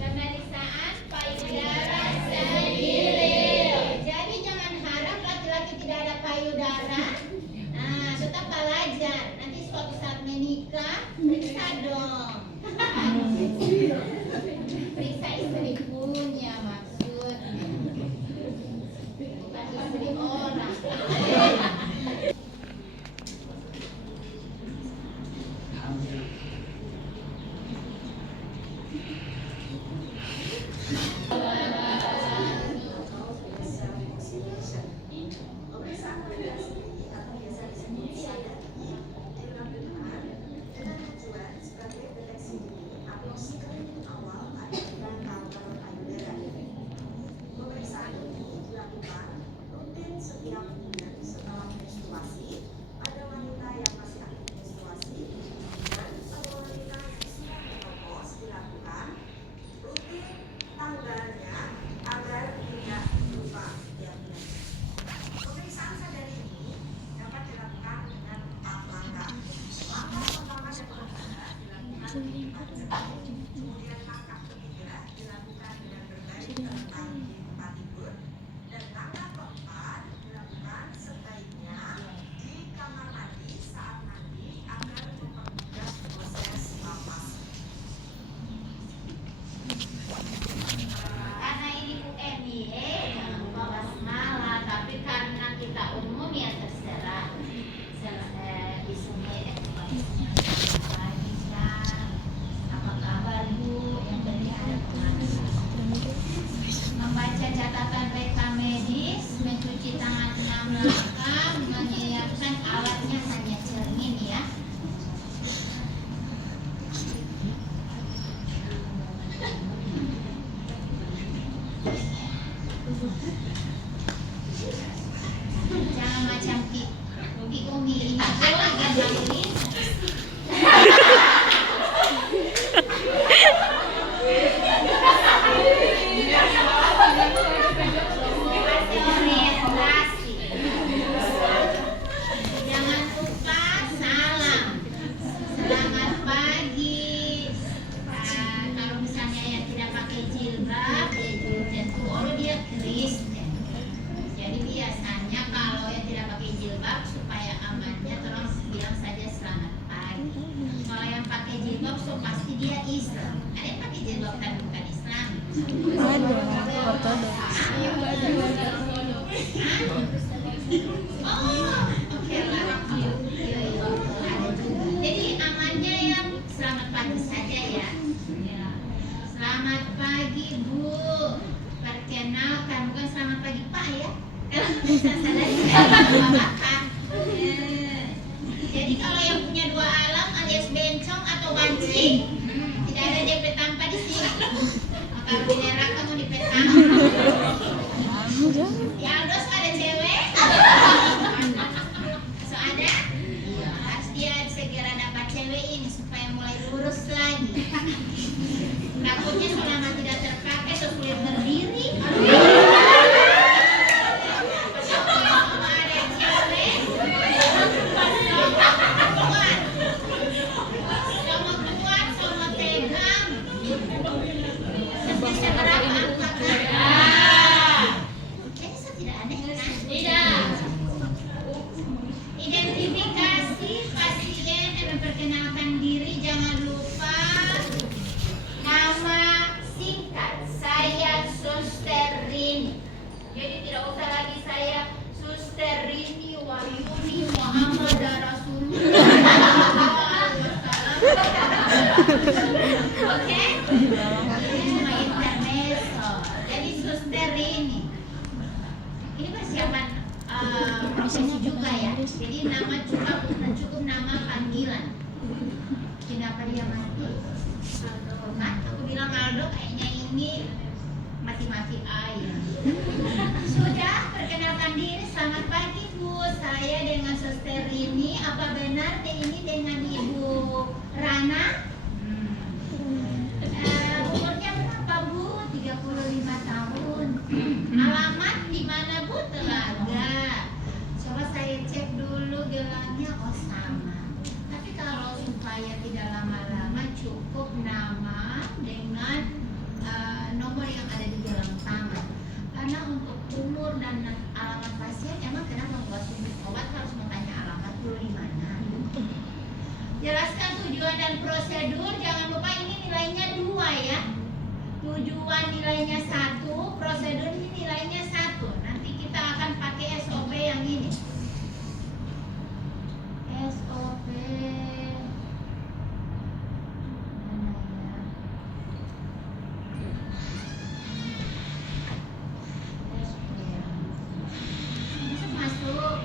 Pemeriksaan payudara sendiri. Jadi jangan harap laki-laki tidak ada payudara. Nah, tetap belajar. Nanti suatu saat menikah, periksa dong. Periksa istri punya maksud. Bukan istri orang. Jangan macam Umi ini lagi orientasi. Jangan lupa salam. Selamat pagi. Kalau misalnya yang tidak pakai jilbab, ya tentu dia Kristen. Jadi biasanya kalau yang tidak pakai jilbab supaya amannya tolong bilang saja selamat pagi. Kalau yang pakai jilbab so pasti dia Islam. Ada yang pakai jilbab tapi bukan Islam. Ada ortodoks. Oh, oke lah. Jadi amannya yang selamat pagi saja ya. Selamat pagi Bu. Perkenalkan, bukan selamat pagi Pak ya. Bisa salah. Jadi kalau yang punya dua alam alias bencong atau mancing, tidak ada DP tanpa di sini. Kalau di neraka mau dipetang. Ya Aldos ada cewek. So ada. Harus dia segera dapat cewek ini supaya mulai lurus lagi. Takutnya selama tidak terpakai so sulit berdiri. Identifikasi pasien dan memperkenalkan diri, jangan lupa nama singkat. Saya Suster Rini. Jadi tidak usah lagi saya Suster Rini Wahyuni Muhammad Rasulullah. Oke? Cuma intermezzo. Jadi Suster Rini. Ini persiapan prosesi juga ya. Jadi nama cukup nama panggilan. Kenapa dia mati? Kan aku bilang Aldo kayaknya ini mati-mati air. Sudah, perkenalkan diri. Selamat pagi Bu. Saya dengan Suster Rini. Apa benar ini dengan Ibu Rana? Umurnya berapa Bu? 35 tahun. Alamat di mana Bu? Telaga. Coba saya cek dulu gelangnya. Oh sama. Tapi kalau supaya tidak lama-lama cukup nama dengan nomor yang ada di dalam tangan. Karena untuk umur dan alamat pasien, emang kenapa buat suntik obat harus mau tanya alamat dulu di mana? Jelaskan tujuan dan prosedur. Jangan lupa ini nilainya 2 ya. Tujuan nilainya 1, prosedur ini nilainya 1. Nanti kita akan pakai SOP yang ini. SOP mana ya? SOP masuk.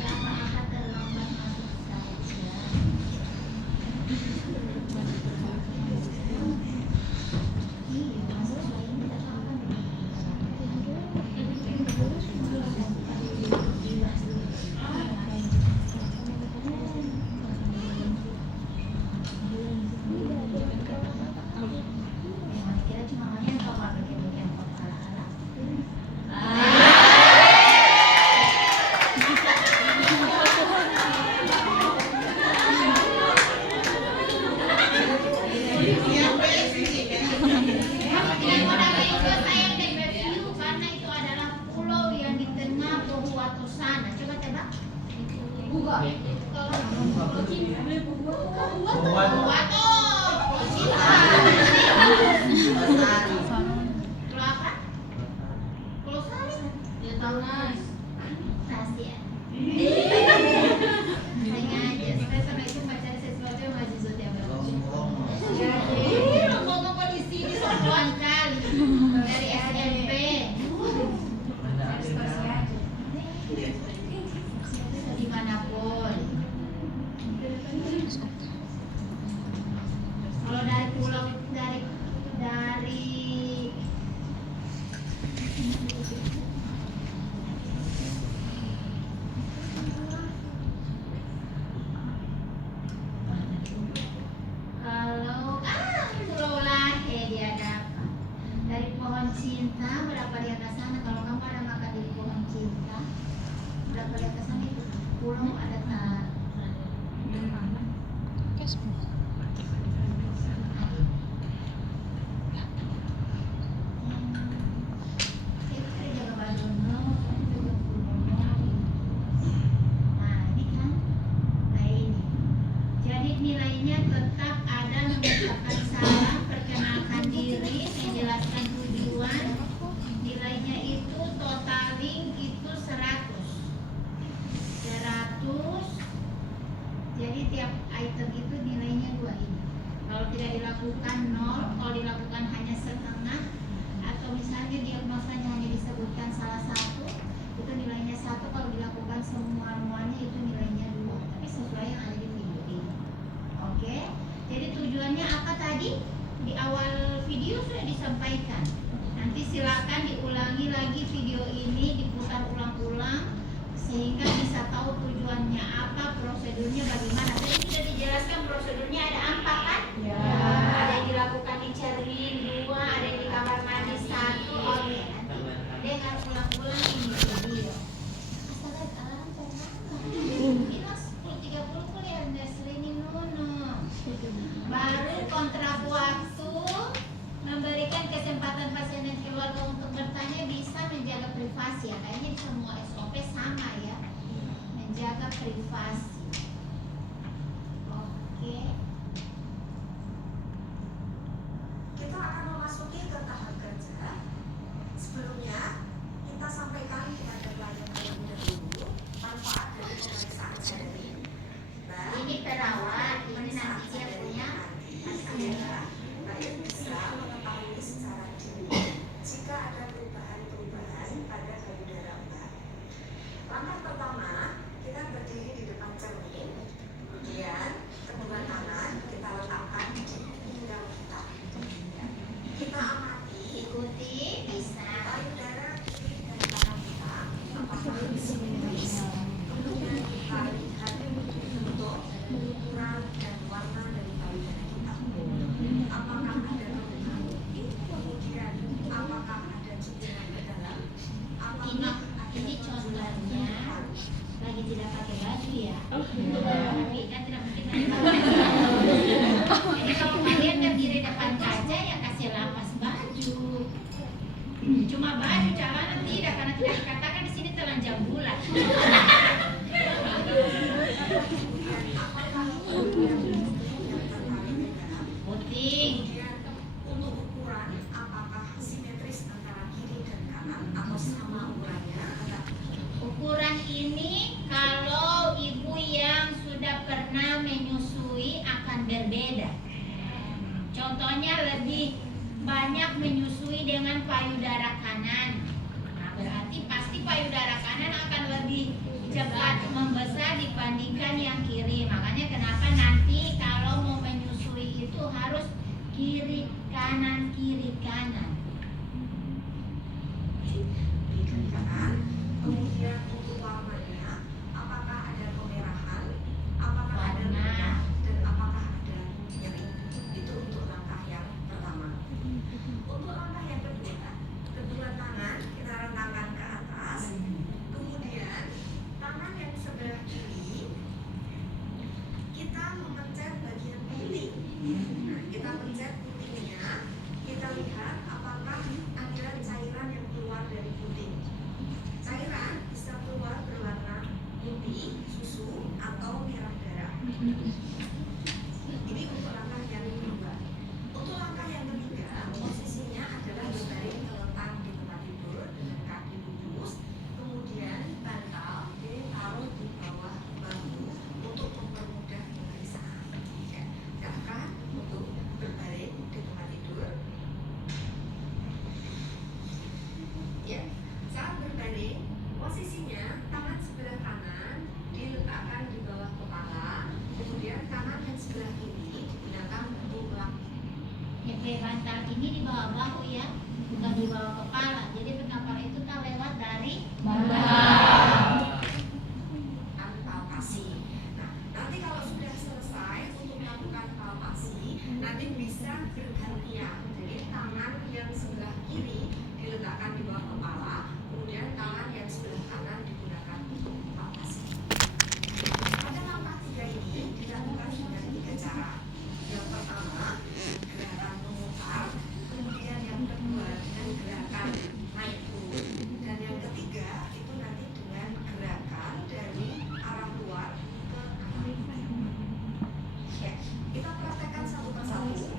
Berapa angka terlambat masuk saja. Iya, masuk ini apa nih? Kira cuma maunya kalau pakai yang ala-ala. Karena itu adalah pulau yang di tengah Pohuwato sana. Coba tebak. Pohuwato. Pulau apa? Pulau Sari. Ya tahu Nas. Rahasia. Sengaja supaya sama itu pacar sesuatu yang masih sudah ngomong di sini sebulan kali dari SMP. Dimanapun. Kalau dari pulau dari kalau Pulau Lahe dia dapat dari pohon cinta. Berapa di atas sana? Kalau kamu ada makan di pohon cinta, berapa di atas sana itu pulau ada nilainya tetap ada. Mengucapkan salam, perkenalkan diri, menjelaskan tujuan. Nilainya itu totaling itu 100. Jadi tiap item itu nilainya 2 ini. Kalau tidak dilakukan 0, kalau dilakukan hanya setengah, atau misalnya diagnosanya hanya disebutkan salah satu, itu nilainya 1. Kalau dilakukan semuanya itu nilainya 2. Tapi sesuai yang ada di video ini. Oke, jadi tujuannya apa tadi? Di awal video sudah disampaikan. Nanti silakan diulangi lagi video ini, diputar ulang-ulang sehingga bisa tahu tujuannya apa, prosedurnya bagaimana. Tadi sudah dijelaskan prosedurnya ada 4 kan? Ya. Ada yang dilakukan di cermin 2, ada yang di kamar mandi 1. Oke, nanti dengar ulang-ulang ini video. Baru kontrak waktu, memberikan kesempatan pasien dan keluarga untuk bertanya, bisa menjaga privasi ya. Kayaknya di semua SOP sama ya, menjaga privasi. Oke, kita akan memasuki ke tahap kerja. Sebelumnya kita sampaikan kepada klien terlebih dahulu manfaat dari pemeriksaan jari. ini perawat, ini nanti dia punya Klien bisa mengetahui secara dini jika ada perubahan-perubahan pada payudara Mbak. Langkah pertama, kita berdiri di depan cermin. Sudah dikatakan di sini telanjang bulat. Puting. Kemudian untuk ukuran apakah simetris antara kiri dan kanan atau sama ukurannya? Ukuran ini kalau ibu yang sudah pernah menyusui akan berbeda. Contohnya lebih banyak menyusui dengan payudara kanan. Nah, berarti pasti payudara kanan akan lebih cepat membesar dibandingkan yang kiri. Makanya kenapa nanti kalau mau menyusui itu harus kiri kanan. Kiri kanan. Kemudian untuk warnanya, apakah ada kemerahan, apakah ada merah, dan apakah ada yang itu untuk langkah yang pertama. Untuk langkah yang kedua, kedua tangan kita rentangkan ke atas, kemudian tangan yang sebelah kiri kita memencet bagian putih. Nah, kita pencet putihnya, kita lihat apakah ada cairan yang keluar dari puting. Cairan bisa keluar berwarna putih, susu, atau merah darah. Ini untuk langkah yang kedua. Untuk langkah yang ketiga, posisinya adalah berbaring terlentang di tempat tidur dengan kaki lurus, kemudian bantal ditaruh di bawah bahu untuk mempermudah pemeriksaan. Ya, silakan untuk berbaring di tempat tidur. Ya, saat berbaring, posisinya tangan sebelah kanan diletakkan di bawah kepala, kemudian tangan yang sebelah kiri digunakan untuk melangkah. Bantal ini di bawah bahu ya, bukan di bawah kepala. Jadi penapal itu tak lewat dari Palpasi. Nah, nanti kalau sudah selesai untuk melakukan palpasi, nanti bisa bergantian. Jadi tangan yang sebelah kiri diletakkan di bawah kepala, kemudian tangan yang sebelah kanan digunakan untuk palpasi. Pada langkah 3 ini dilakukan dengan 3 cara. Yang pertama, gerakan memutar, kemudian yang kedua dengan gerakan naik turun, dan yang ketiga itu nanti dengan gerakan dari arah luar ke arah dalam. Ya, kita praktekkan satu persatu.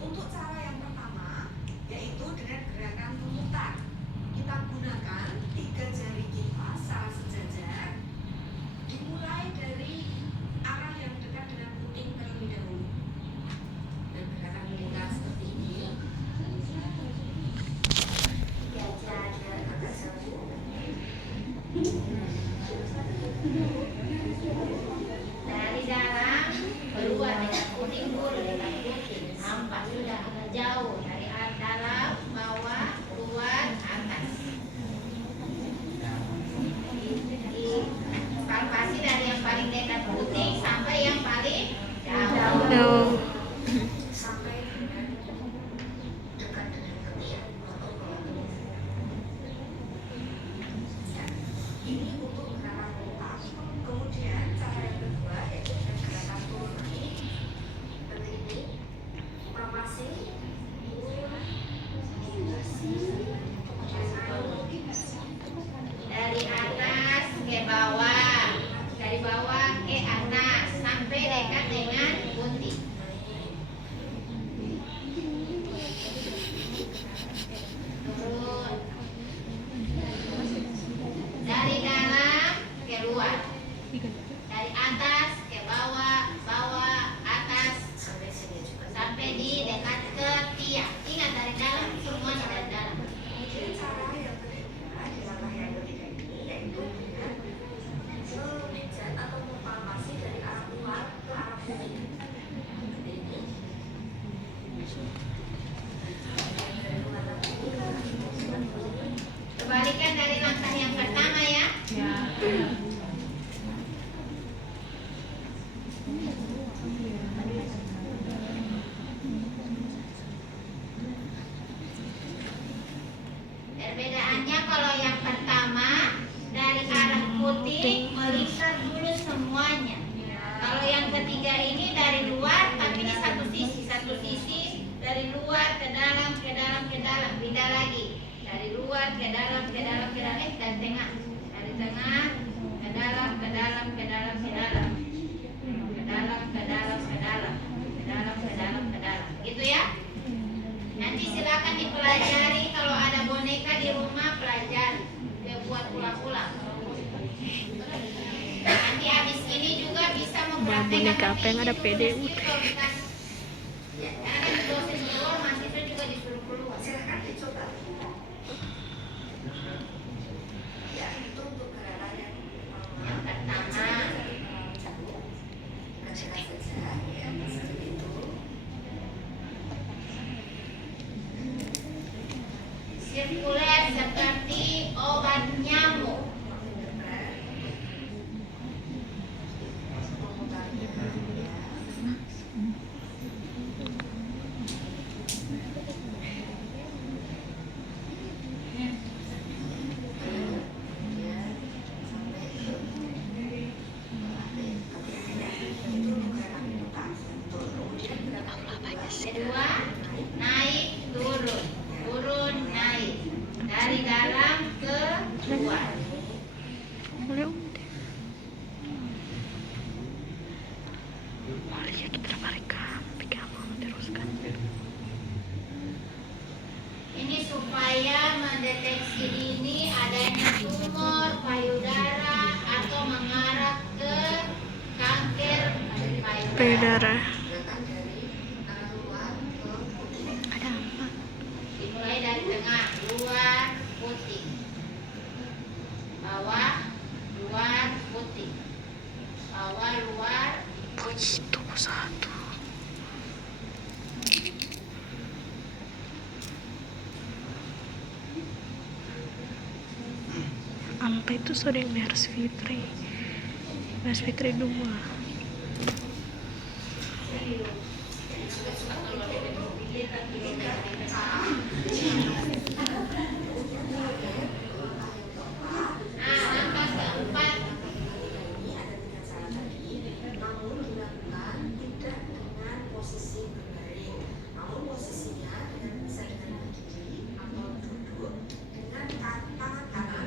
Untuk cara yang pertama, yaitu dengan gerakan memutar. Kita gunakan 3 jari kita secara sejajar, dimulai dari arah yang dekat dengan puting terlebih dahulu. Dan gerakan memutar seperti ini. Jajar agak jauh. dari dalam keluar dengan kuning dulu dengan putih. Nampak sudah agak jauh dari dalam bawah keluar atas. Palpasi dari yang paling dekat putih sampai yang paling jauh. Sampai dengan dekat dengan ketiak atau kolom. Ya, ini untuk gerakan memutar. Kemudian cara yang kedua yaitu dengan gerakan turun naik. Seperti ini. Palpasi. Dari atas ke bawah, dari bawah ke atas sampai dekat dengan putih. Turun. Dari dalam ke luar, dari atas ke bawah, bawah atas Sampai sini juga. sampai di dekat ke tiang. Ingat dari dalam semuanya dari dalam. Kemudian cara yang ketiga di langkah yang ketiga ini yaitu dengan memijat atau mempalpasi dari arah luar ke arah putih. Seperti ini. Kebalikan dari langkah yang pertama ya. Perbedaannya kalau yang pertama dari arah putih melihat dulu semuanya. Kalau yang ketiga ini dari luar tapi di satu sisi dari luar ke dalam ke dalam ke dalam, beda lagi. Dari luar ke dalam ke dalam ke dalam, boneka apa yang ada PDUT. Ya, karena dosen keluar, mahasiswa juga disuruh keluar. Silakan dicoba. Ya, itu untuk gerakan yang Yang pertama, bacakan saja ya, seperti itu. sirkuler seperti obat nyamuk. Kedua, naik turun, turun naik, dari dalam ke luar. Boleh lihat kita mereka pikir apa mau teruskan. Ini supaya mendeteksi dini adanya tumor payudara atau mengarah ke kanker payudara. Payudara. Gerakan dari luar ke putih. Ada apa? Dimulai dari tengah, luar putih, bawah luar putih, bawah luar putih. Itu satu. Sampai itu sering Mers Fitri 2. Langkah keempat, Ini ada 3 cara tadi, namun dilakukan tidak dengan posisi berbaring, namun posisinya bisa dengan berdiri atau duduk dengan tangan kanan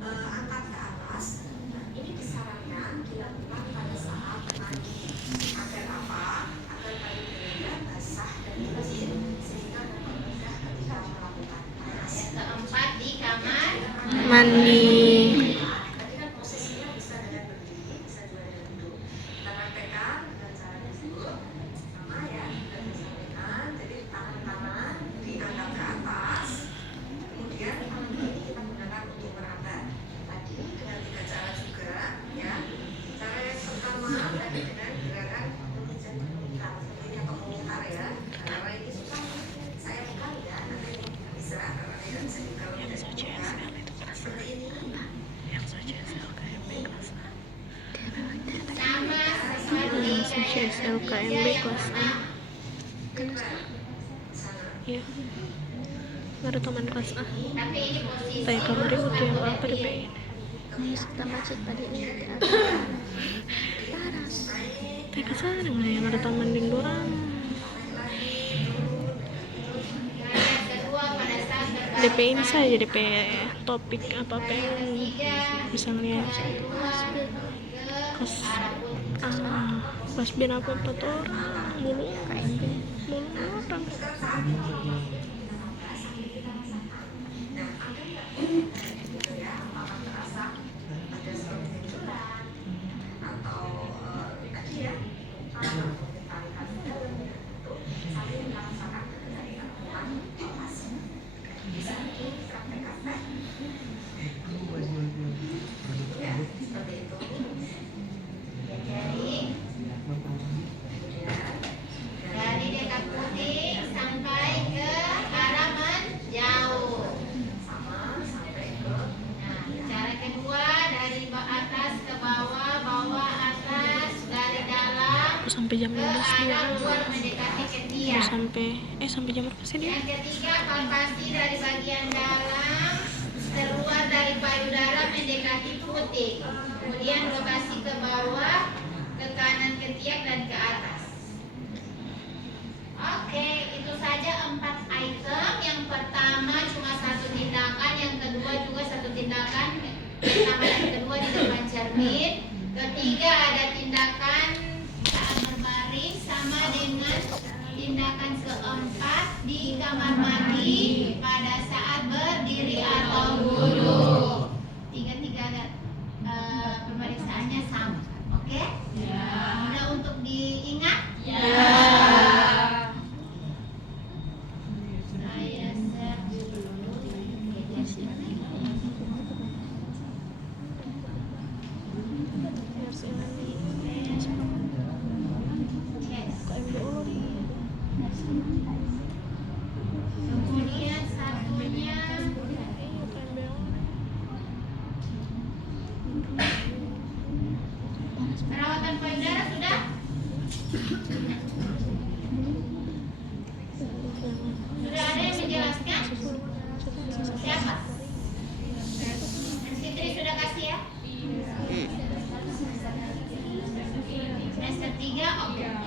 angkat ke atas. Nah, ini disarankan dilakukan pada saat mandi. Agar apa? Agar payudara basah dan bersih sehingga mempermudah ketika melakukan panas. yang keempat di kamar Mandi. Tadi kan posisinya bisa dengan berdiri, bisa juga dengan duduk. Kita praktekkan dengan cara duduk, sama ya, kita disampaikan. Jadi tangan kanan diangkat ke atas, kemudian tangan kiri kita gunakan untuk merangkat. Tadi dengan 3 cara juga, ya. Cara yang pertama tadi dengan gerakan pemijat pemikat, seperti atau memutar ya. Nah, kalau ini suka saya bukan ya, nanti bisa karena tidak bisa juga seperti ini. Yang saja SLKMB kelas A. sama seperti Saja kayak SLKMB kelas A. Ya. Nggak ada teman kelas A. tapi ini posisi Kayak kamar ibu tuh yang apa di PI. Ini kita macet tadi ini di atas. Paras. Kayak kesana nggak yang ada taman ding dorang. gaya kedua pada saat berbalik DP ini saja DP topik apa yang tiga bisa ngeliat. keluar ke Kelas arah putih. kelas bin apa 4 orang mulu orang. Dari dekat putih sampai ke arah menjauh. Nah, cara kedua dari atas ke bawah, bawah atas, dari dalam Aku sampai jam ke 12 dia. arah luar mendekati ketiak. Sampai jam berapa sih dia? Yang ketiga, palpasi dari bagian dalam keluar dari payudara mendekati putih. Kemudian rotasi ke bawah, ke kanan ketiak dan ke atas. Oke, itu saja 4 item. Yang pertama cuma 1 tindakan, yang kedua juga 1 tindakan. Pertama dan kedua di depan cermin. Ketiga ada tindakan saat berbaring sama dengan tindakan keempat di kamar mandi pada saat berdiri atau duduk. Tiga-tiga pemeriksaannya sama, oke? Ya. tiga, oke.